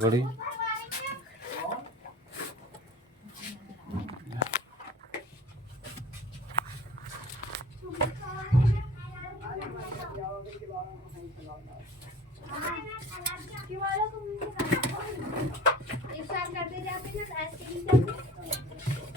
घड़ी एक साथ करते जाते ना, ऐसे ही जाते